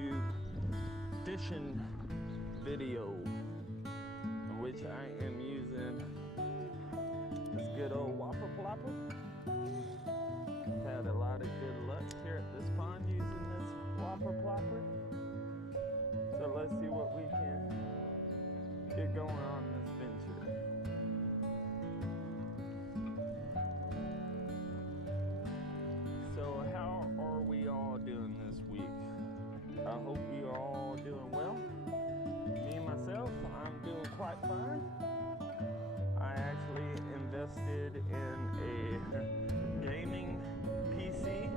YouTube fishing video, in which I am using this good old whopper plopper. Had a lot of good luck here at this pond using this whopper plopper. So let's see what we can get going on this venture. So how are we all doing this week? I hope you are all doing well. Me myself, I'm doing quite fine. I actually invested in a gaming PC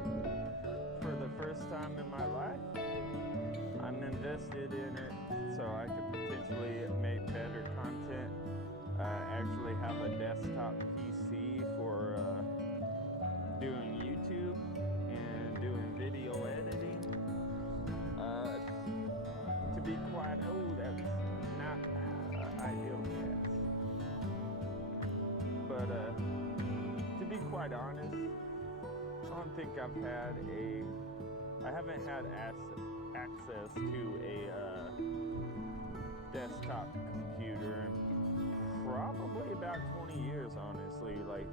for the first time in my life. I'm invested in it so I could potentially make better content. I actually have a desktop PC for doing YouTube and doing video editing. To be quite, that's not ideal, yes. But to be quite honest, I don't think I haven't had access to a desktop computer in probably about 20 years, honestly. Like,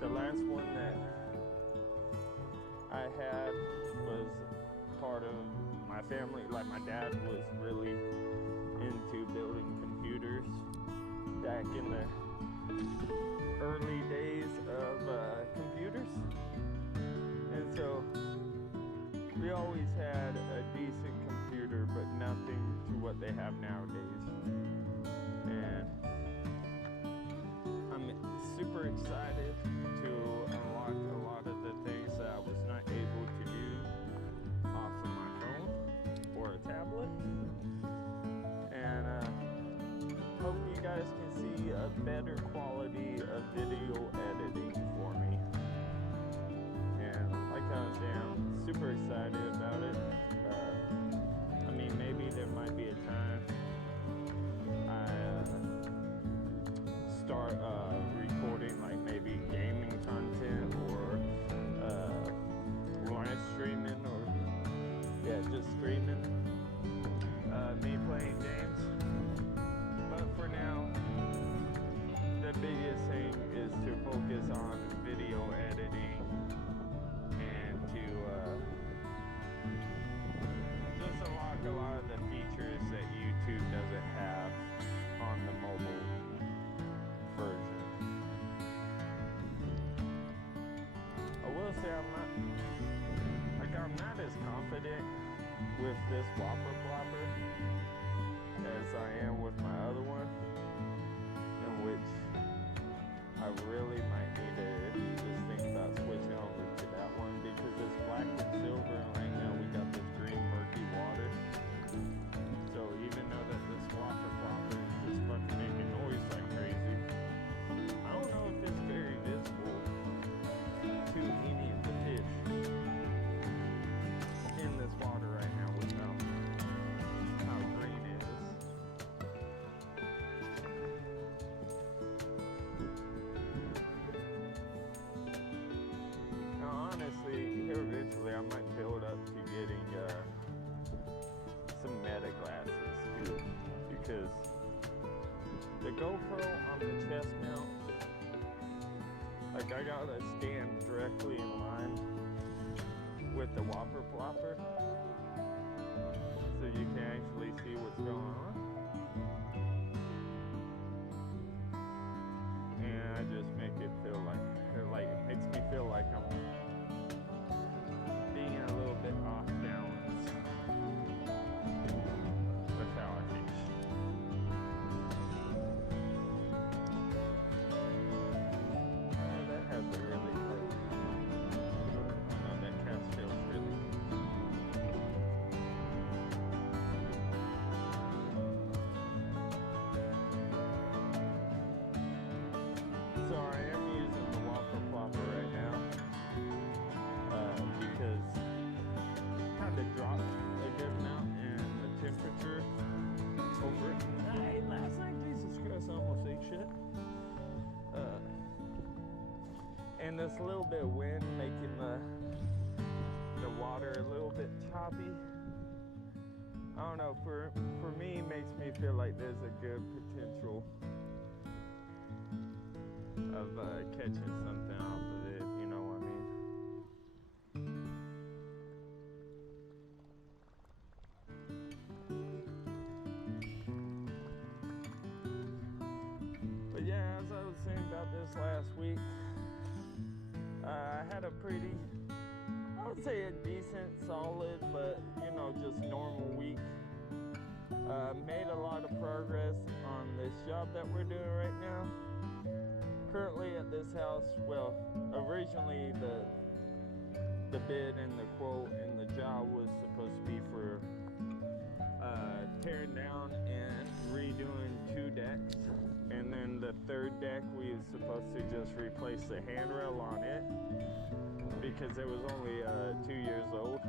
the last one that I had was part of my family. Like, my dad was really into building computers back in the early days of computers. And so we always had a decent computer, but nothing to what they have nowadays. And I'm super excited to unlock a lot of the things that I was not able to do off of my phone or a tablet. And hope you guys can see a better quality of video editing for me. And like I was saying, I'm super excited about it. I mean, maybe there might be a time I start recording like maybe gaming content or live streaming, or just streaming me playing games. But for now, the biggest thing is to focus on video editing and to just unlock a lot of the features that YouTube doesn't have on the mobile version. I will say I'm not as confident with this whopper plopper as I am with my other one, in which I really might need to just think about switching over to that one, because it's black and silver, and right now we got this green murky water. So even though that this whopper plopper is just fucking making noise like crazy, I don't know if it's very visible to any of the fish in this water right now with how green it is. Now honestly, here eventually I might build up to getting some meta glasses too, because the GoPro on the chest mount, like, I gotta stand directly in line with the whopper plopper so you can actually see what's going on. And I just make it feel like, it makes me feel like I'm being a little bit off balance with how I fish. Oh, that has a really good, oh no, that cast feels really good. So I am using the whopper plopper right now because it kind of dropped a good amount in the temperature overnight last night. Jesus Christ, I almost ate shit. And this little bit of wind making the water a little bit choppy. I don't know, for me, it makes me feel like there's a good potential of catching something off of it, if you know what I mean. But yeah, as I was saying about this last week, I had a pretty, I would say a decent, solid, but you know, just normal week. Made a lot of progress on this job that we're doing right now. Currently at this house, well, originally the bid and the quote and the job was supposed to be for tearing down and redoing 2 decks, and then the 3rd deck we was supposed to just replace the handrail on it because it was only 2 years old.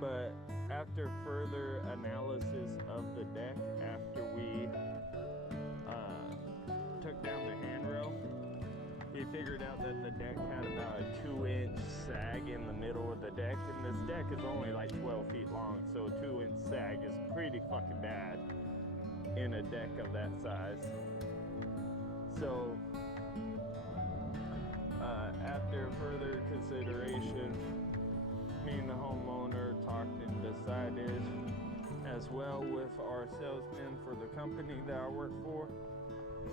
But after further analysis of the deck, after we took down the handrail, we figured out that the deck had about a 2-inch sag in the middle of the deck, and this deck is only like 12 feet long, so a 2-inch sag is pretty fucking bad in a deck of that size. So after further consideration, me and the homeowner talked and decided, as well with our salesman for the company that I work for,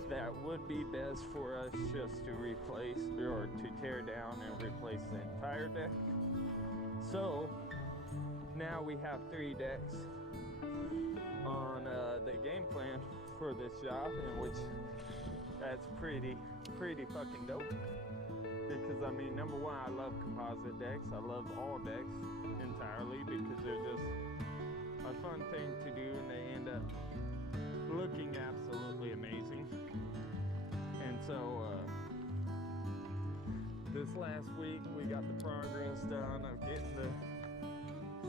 that would be best for us just to replace or to tear down and replace the entire deck. So now we have 3 decks on the game plan for this job, in which that's pretty fucking dope. Because I mean, number one, I love composite decks. I love all decks entirely because they're just a fun thing to do, and they end up looking absolutely amazing. And so this last week we got the progress done of getting the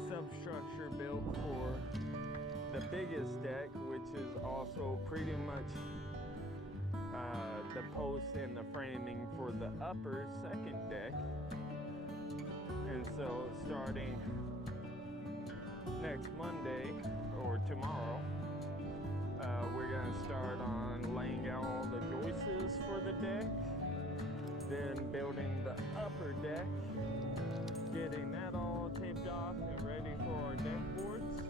substructure built for the biggest deck, which is also pretty much the post and the framing for the upper 2nd deck. And so starting next Monday or tomorrow, we're gonna start on laying out all the joists for the deck, then building the upper deck, getting that all taped off and ready for our deck boards,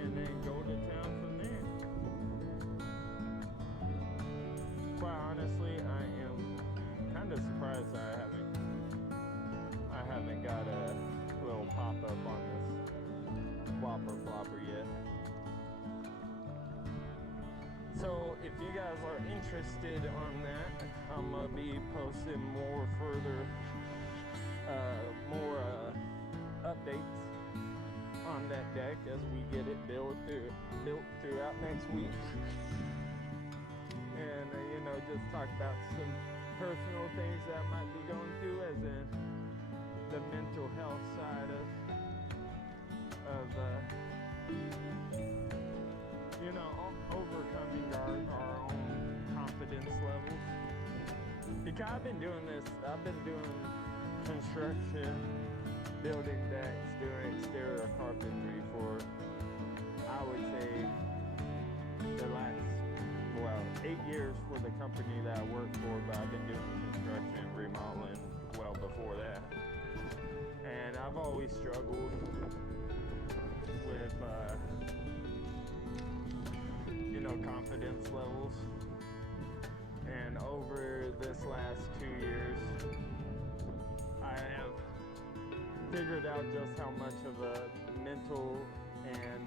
and then go to town from there. Quite honestly, I am kind of surprised I haven't got a little pop-up on this whopper plopper yet. So if you guys are interested on that, I'm gonna be posting more further updates on that deck as we get it built throughout next week. And you know, just talk about some personal things that I might be going through, as in the mental health side of you know, overcoming our own confidence levels. Because I've been doing construction, building decks, doing exterior carpentry for, I would say, the last 8 years for the company that I work for, but I've been doing construction and remodeling well before that. And I've always struggled with, you know, confidence levels. And over this last 2 years, I have figured out just how much of a mental and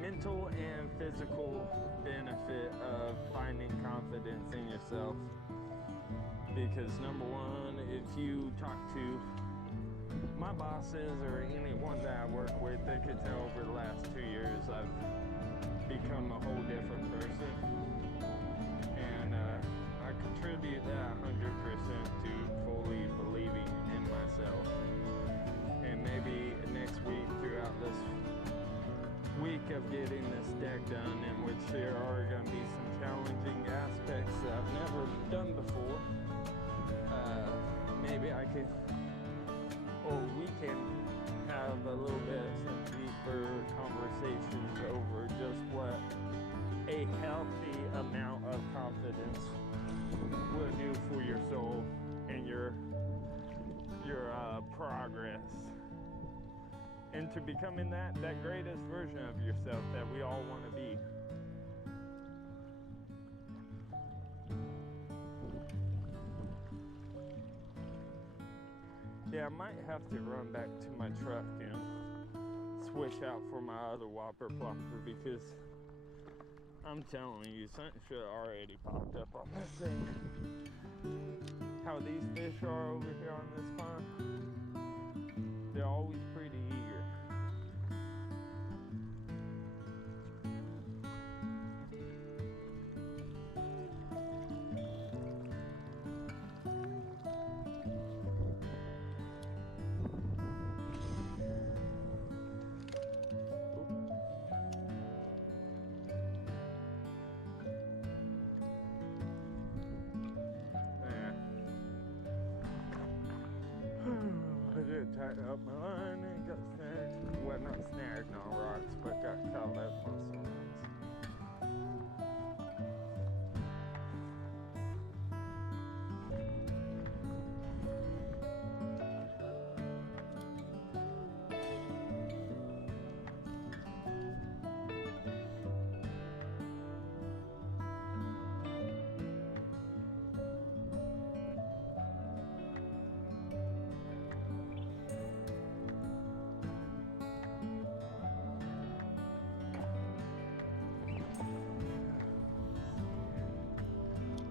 mental and physical benefit of finding confidence in yourself. Because number one, if you talk to my bosses or anyone that I work with, they could tell over the last 2 years I've become a whole different person. And I contribute that 100% to fully believing in myself. And maybe next week, throughout this week of getting this deck done, in which there are going to be some challenging aspects that I've never done before, maybe I could, or we can a healthy amount of confidence will do for your soul and your progress into becoming that greatest version of yourself that we all want to be. Yeah, I might have to run back to my truck and switch out for my other whopper plopper, because I'm telling you, something should have already popped up on this thing. How these fish are over here on this pond, they're always pretty eager. I did tighten up my line and got snagged. Well, not snagged on rocks, but got caught up on some rocks.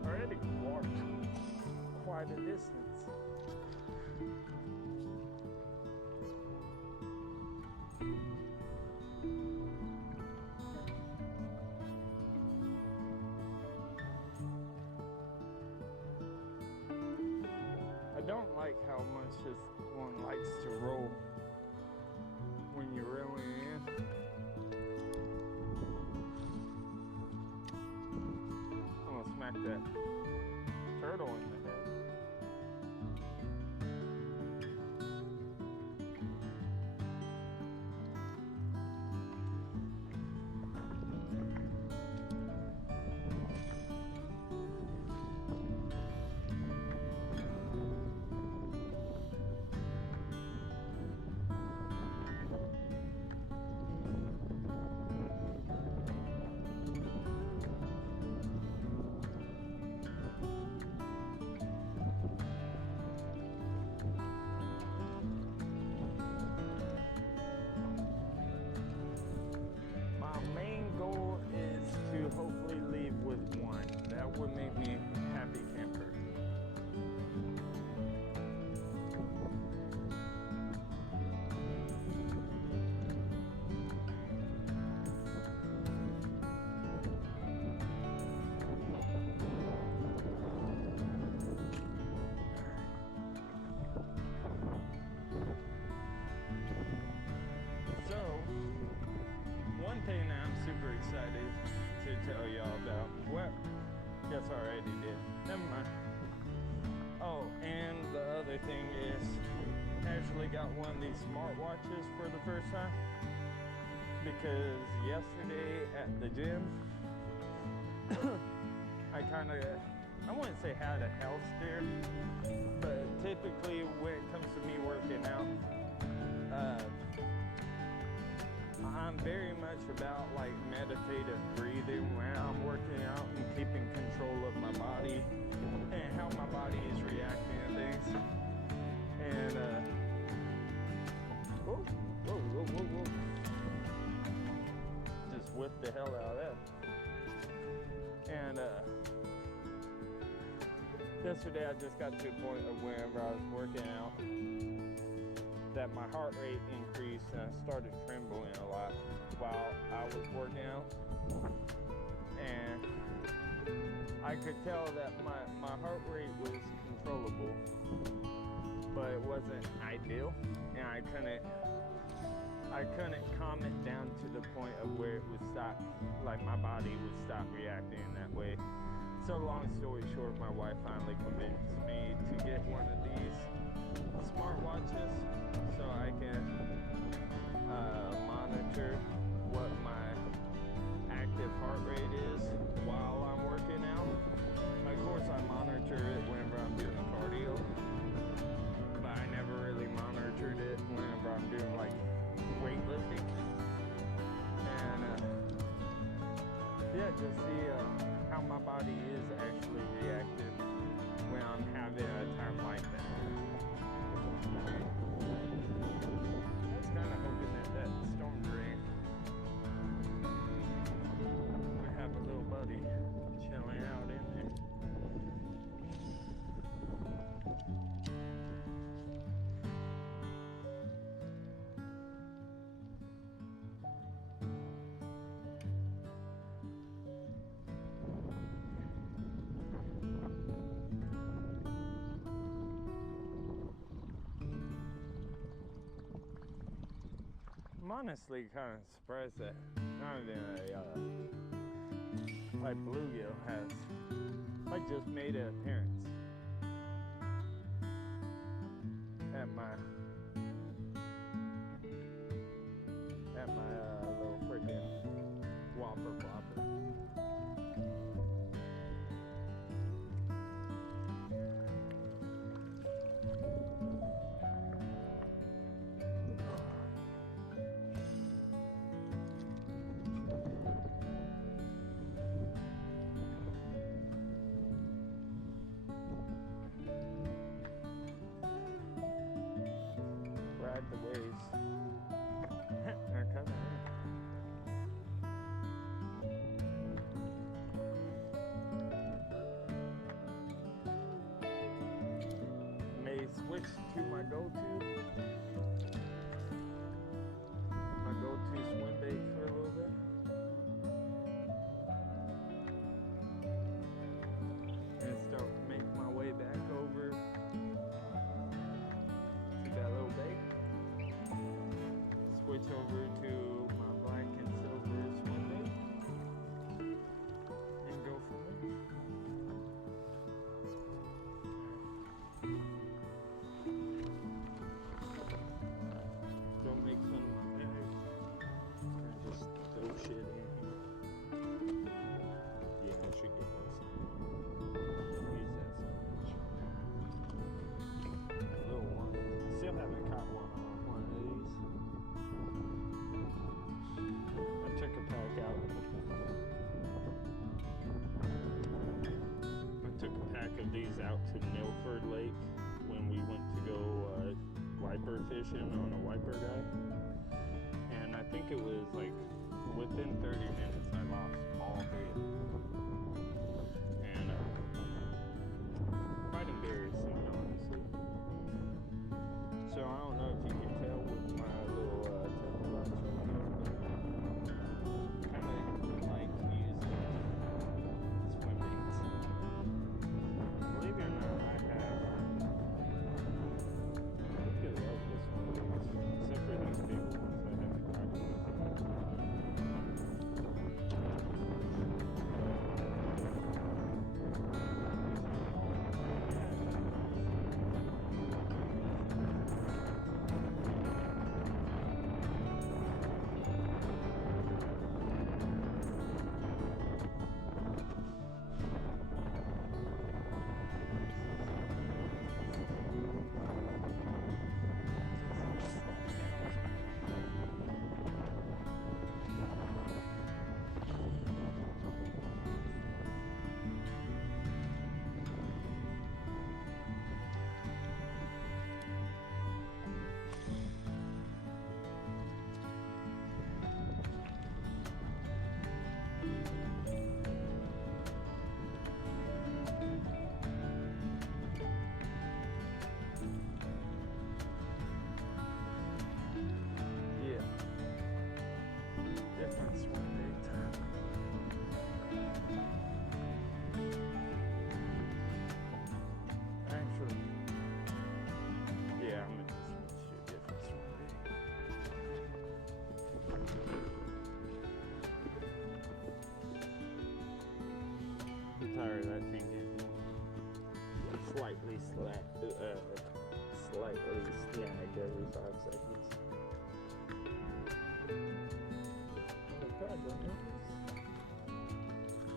Already walked quite a distance. I don't like how much this one likes to roll when you're reeling in. I'm gonna smack that turtle in the head. Hopefully leave with one. That would make me happy camper. So, one thing that I'm super excited to tell y'all about. Well, guess I already did. Never mind. Oh, and the other thing is, I actually got one of these smartwatches for the first time, because yesterday at the gym, I kind of, I wouldn't say had a health scare, but typically when it comes to me working out, I'm very much about like meditative breathing when I'm working out and keeping control of my body and how my body is reacting to things. And whoa, whoa, whoa, whoa, whoa. Just whipped the hell out of that. And yesterday I just got to a point of whenever I was working out that my heart rate increased and I started trembling a lot while I was working out. And I could tell that my heart rate was controllable, but it wasn't ideal, and I couldn't calm it down to the point of where it would stop, like my body would stop reacting in that way. So long story short, my wife finally convinced me to get one of these smartwatches so I can monitor what my active heart rate is yeah, just see how my body is actually reacting when I'm having a time like that. I was kind of hoping that storm drain would have a little buddy chilling out in there. I'm honestly kind of surprised that not even a like bluegill has like just made an appearance at my little freaking whopper plopper. Ride the waves. They're coming in. May switch to my go-to swim bait for a little bit. And start make my way back over to that little bait. Switch over to my black and silver swim bait and go from there. Don't make fun of my bag. I just throw shit in here. Yeah, I should get those. Use that so much. Little one. Still haven't caught one on one of these. I took a pack out. I took a pack of these out to Milford Lake when we went to go wiper fishing on a wiper guy. And I think it was like within 30 minutes I lost all three of them. And quite embarrassing, honestly. So I don't know if you can tell with my little tackle box right here, but I like using swim baits. Believe it or not, I really love this one, except for these big ones I haven't caught with. Tired, I think it slightly snagged every 5 seconds. Oh God,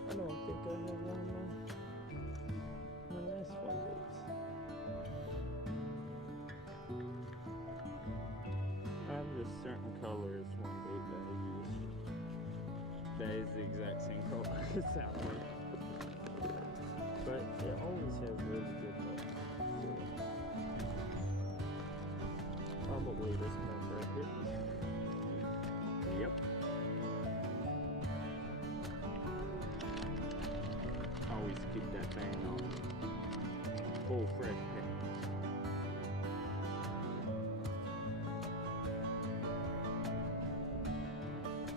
I don't think I have one of my nice swim baits. I have this certain color swim bait that I use. That is the exact same color. that work. But it always has really good luck. Probably this month right here. Yep. Always keep that thing on full fresh pit.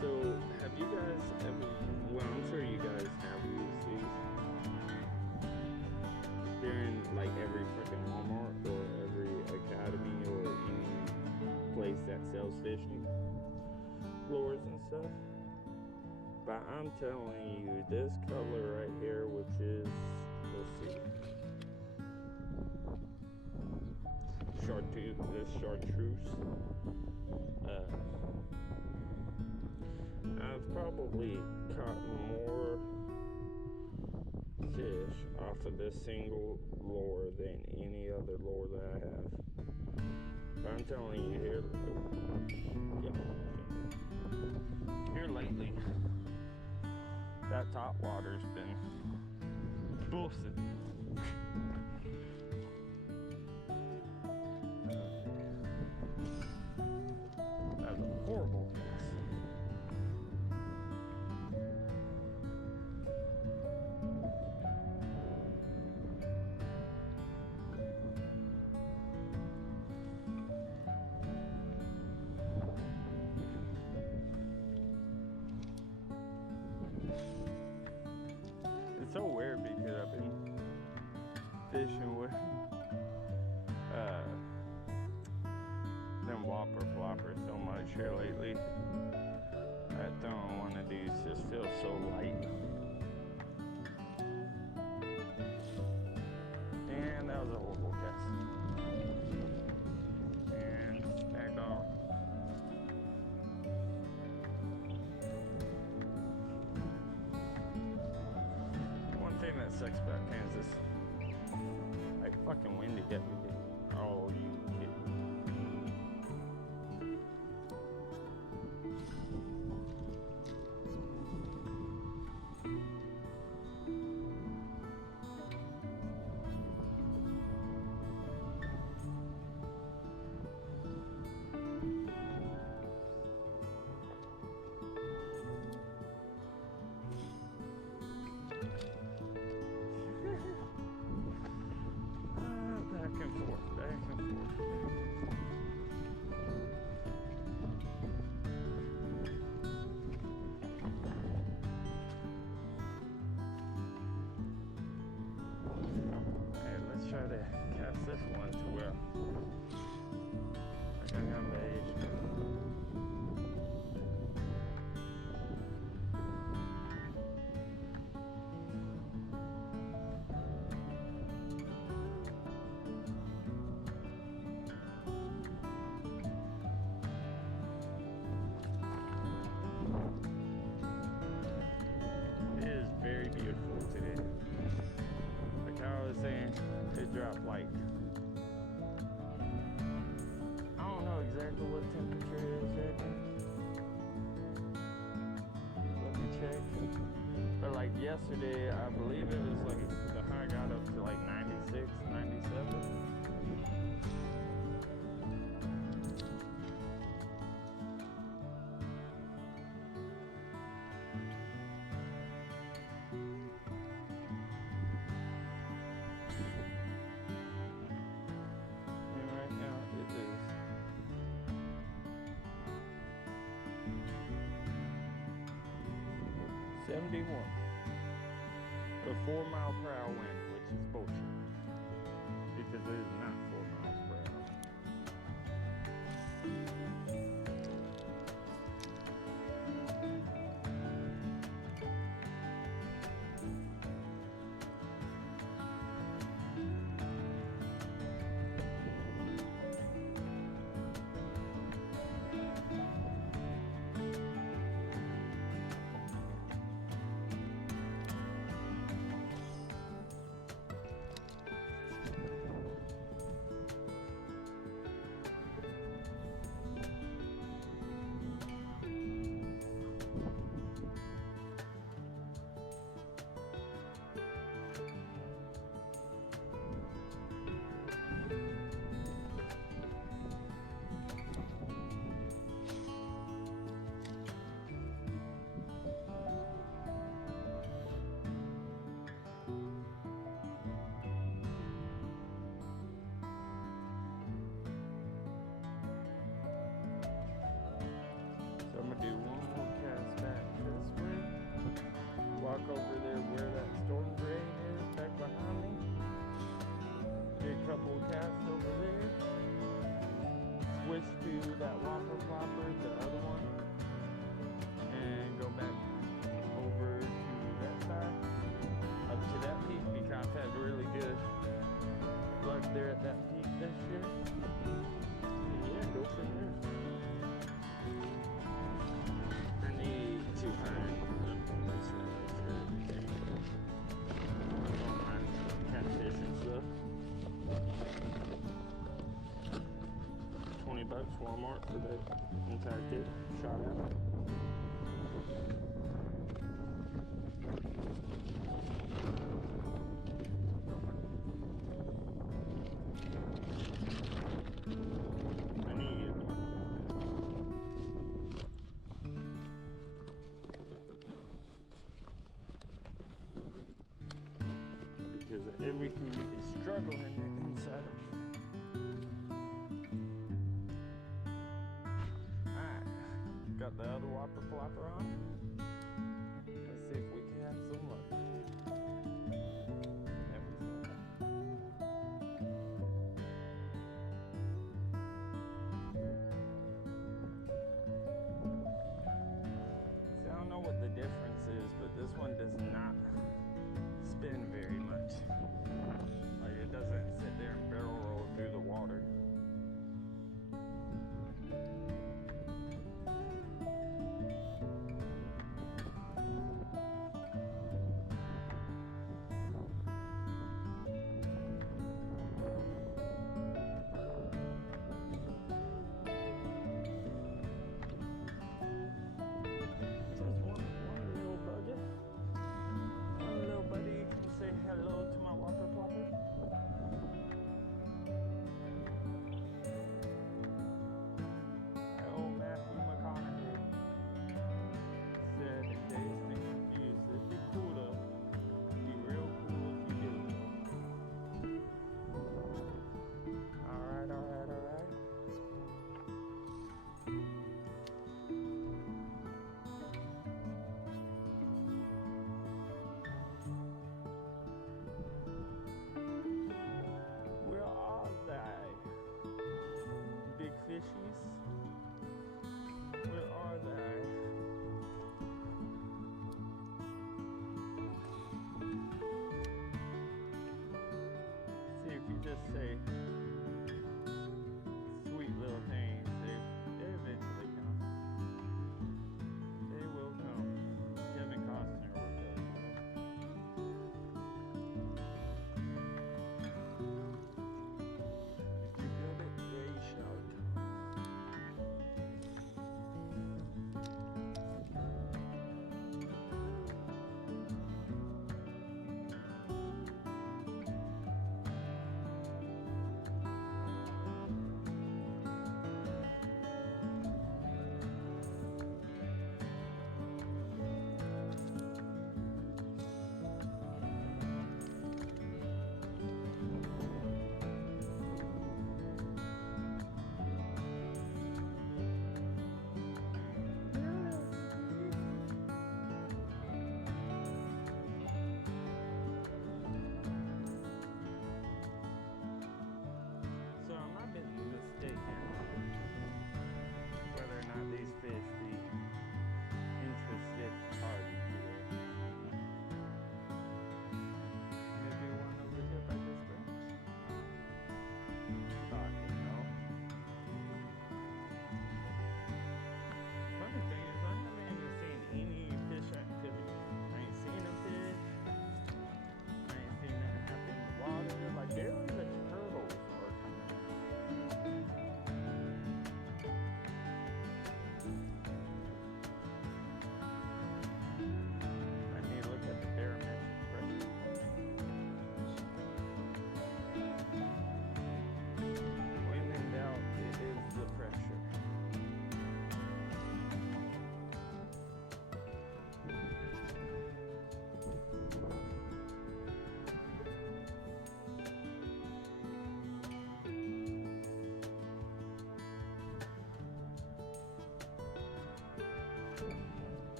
So, have you guys ever, well, I'm sure you guys have used these. They're in like every freaking Walmart or every academy or any place that sells fishing lures and stuff. But I'm telling you, this color right here, which is, let's see, chartreuse. I've probably caught more fish off of this single lure than any other lure that I have. But I'm telling you here lately, that top water's been bullshit. That's a horrible mess. It's so weird because I've been fishing with them whopper ploppers so much here lately. That throwing one of these just feels so light. And that was a horrible cast. And snagged off. One thing that sucks about Kansas, like fucking windy every day. Oh, you kidding? Back and forth, back and forth. Hey, let's try to cast this one to where I can have the age. Very beautiful today. Like I was saying, it dropped like, I don't know exactly what temperature it is right now. Let me check. But like yesterday, I believe it was like, the high got up to like 96, 97. And right now it is 71. A 4-mile-per-hour wind, which is bullshit. Because it is not 4 miles per hour. gonna do one more cast back this way. Walk over there where that storm drain is back behind me. Do a couple casts over there. Switch to that whopper plopper, the other one, and go back over to that side, up to that peak, because I've had really good luck there at that peak this year. And yeah, go from there. I need 200. Catfish and stuff. $20 Walmart for the entire kit. Shot out. I need because everything is struggling inside of me. Got the other whopper plopper on. Let's see if we can have some luck. There we go. See, I don't know what the difference is, but this one does not spin very much. Like, it doesn't sit there and barrel roll through the water. Hello to my whopper plopper. Oh, Matthew McConaughey said dazed and confused. It'd be cool to be real cool if you do. Alright. Big fishies, where are they? See, if you just say sweet little things, they eventually come. They will come. Kevin Costner will tell you that. If you build it, they shall come.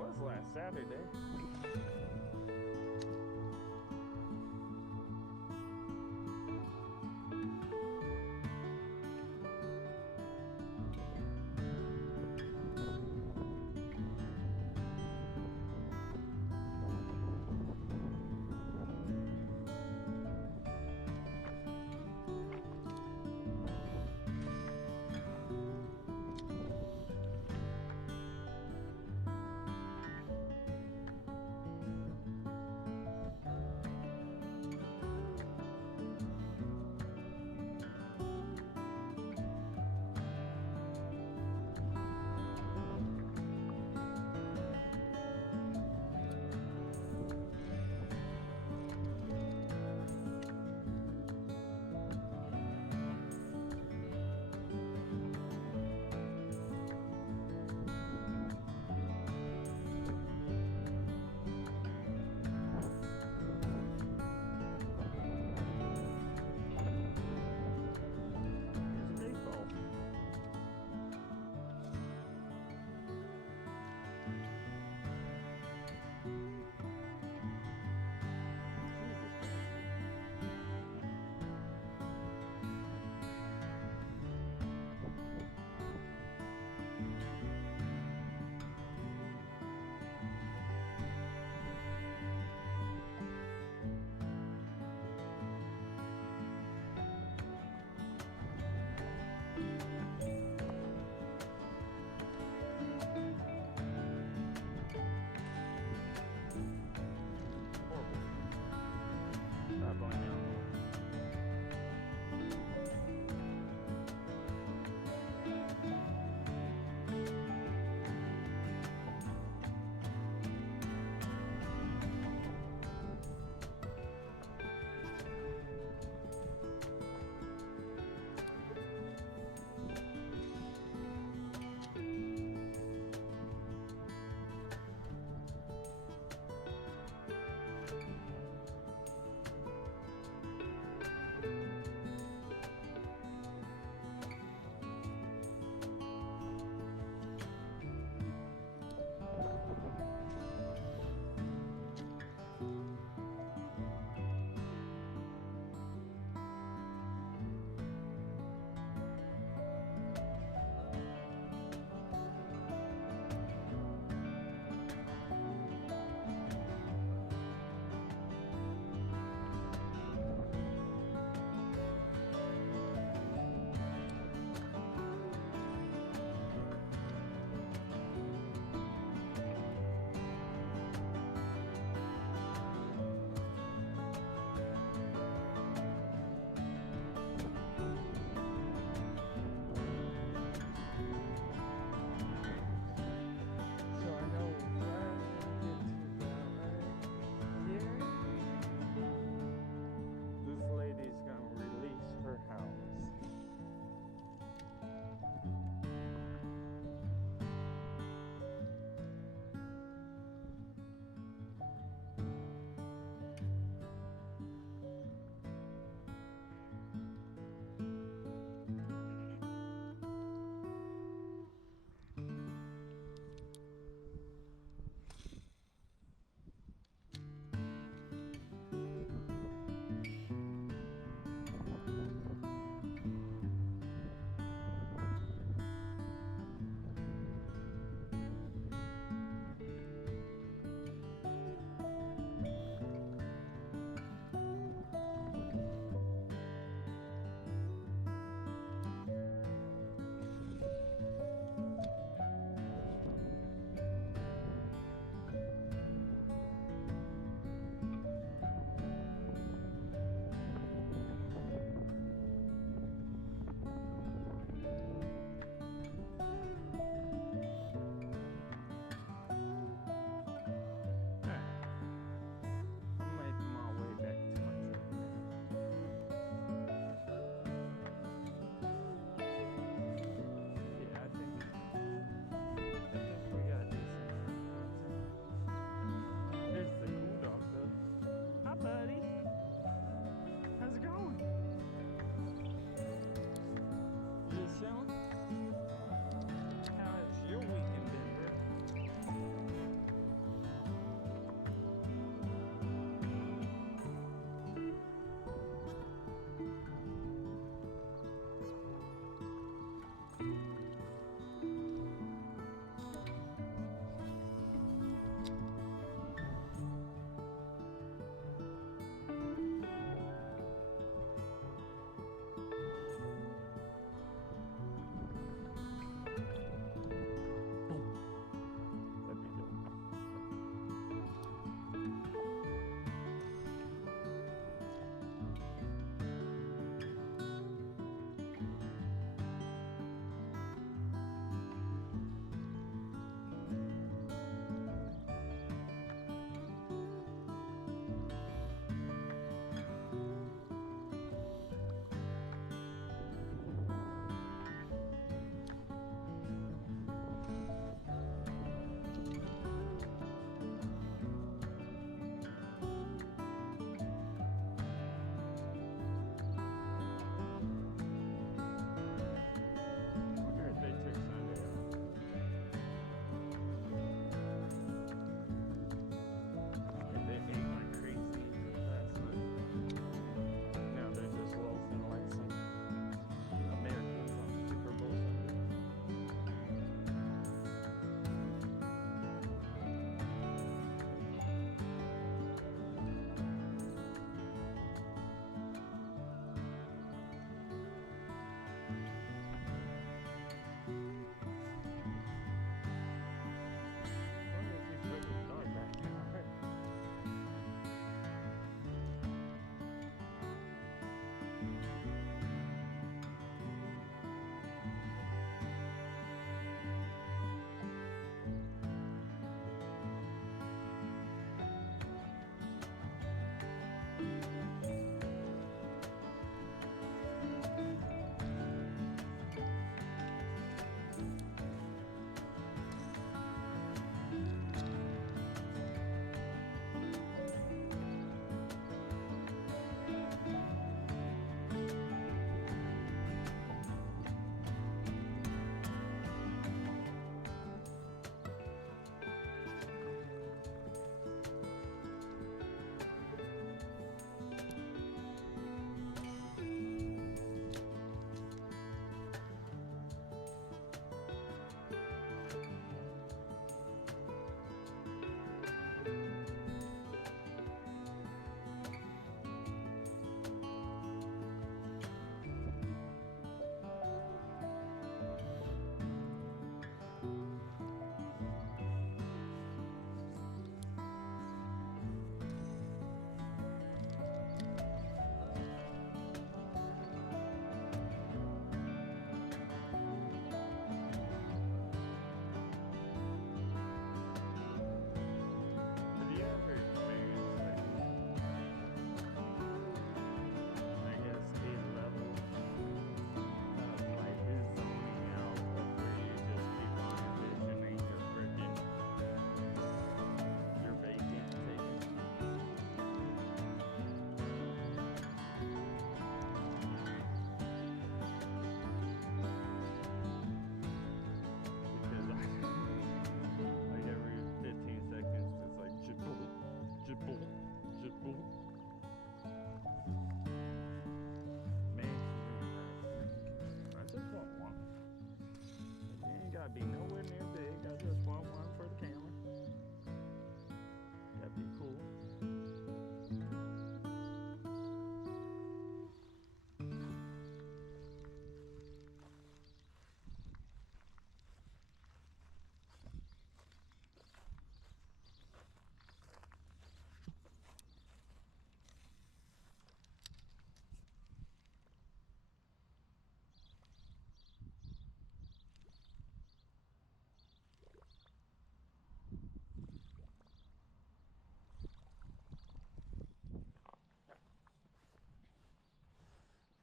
was last Saturday.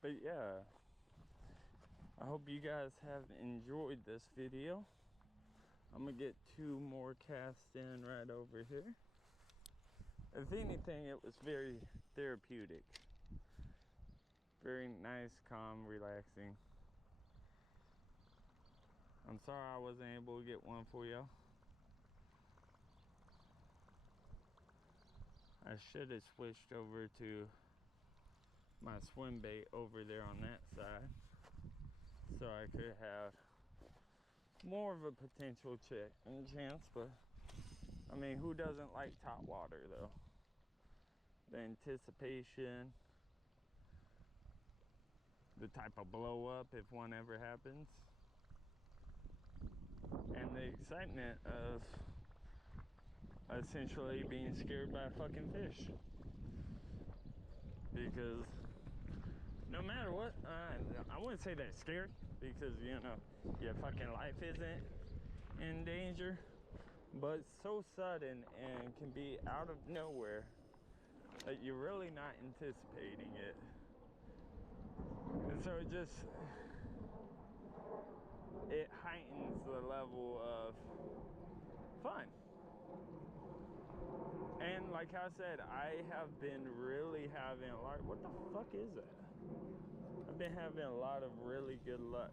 But yeah, I hope you guys have enjoyed this video. I'm gonna get 2 more casts in right over here. If anything, it was very therapeutic. Very nice, calm, relaxing. I'm sorry I wasn't able to get one for y'all. I should have switched over to my swim bait over there on that side, so I could have more of a potential chance. But I mean, who doesn't like top water though? The anticipation, the type of blow up if one ever happens, and the excitement of essentially being scared by a fucking fish. Because no matter what, I wouldn't say that's scary, because you know your fucking life isn't in danger, but it's so sudden and can be out of nowhere that you're really not anticipating it. And so it heightens the level of fun. And like I said, I have been really having a lot. What the fuck is that? I've been having a lot of really good luck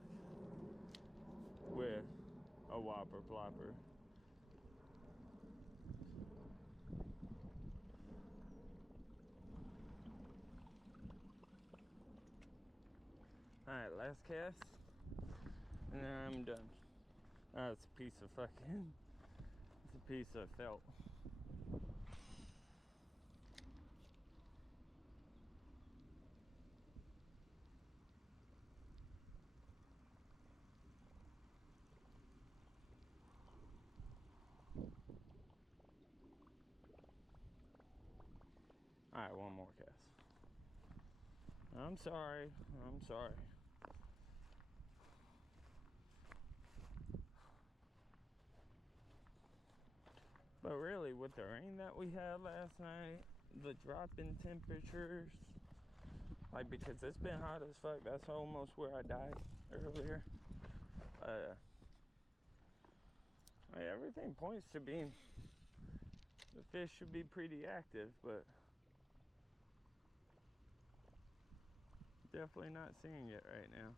with a whopper plopper. Alright, last cast, and then I'm done. It's a piece of fucking, it's a piece of felt. Alright, one more cast. I'm sorry. But really, with the rain that we had last night, the drop in temperatures, like, because it's been hot as fuck, that's almost where I died earlier. Everything points to being, the fish should be pretty active, but definitely not seeing it right now.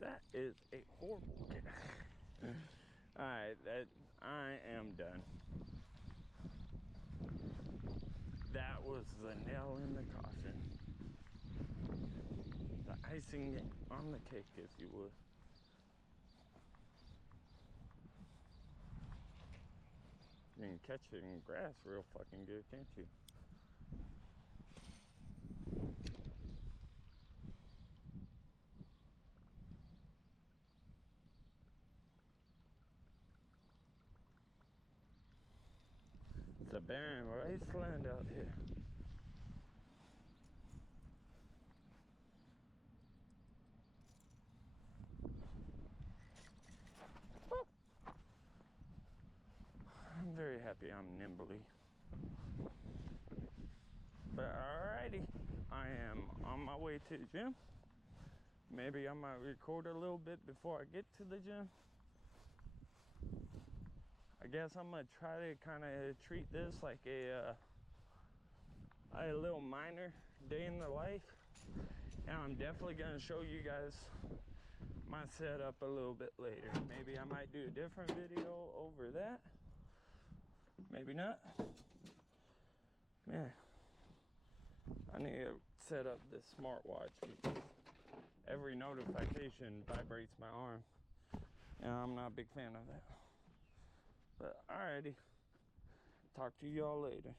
That is a horrible cast. Alright, I am done. That was the nail in the coffin. The icing on the cake, if you would. You can catch it in grass real fucking good, can't you? It's a barren wasteland out here. Woo! I'm very happy I'm nimbly. But alrighty, I am on my way to the gym. Maybe I might record a little bit before I get to the gym. I guess I'm gonna try to kind of treat this like a little minor day in the life. And I'm definitely gonna show you guys my setup a little bit later. Maybe I might do a different video over that. Maybe not. Man, I need to set up this smartwatch because every notification vibrates my arm, and I'm not a big fan of that. But alrighty, talk to y'all later.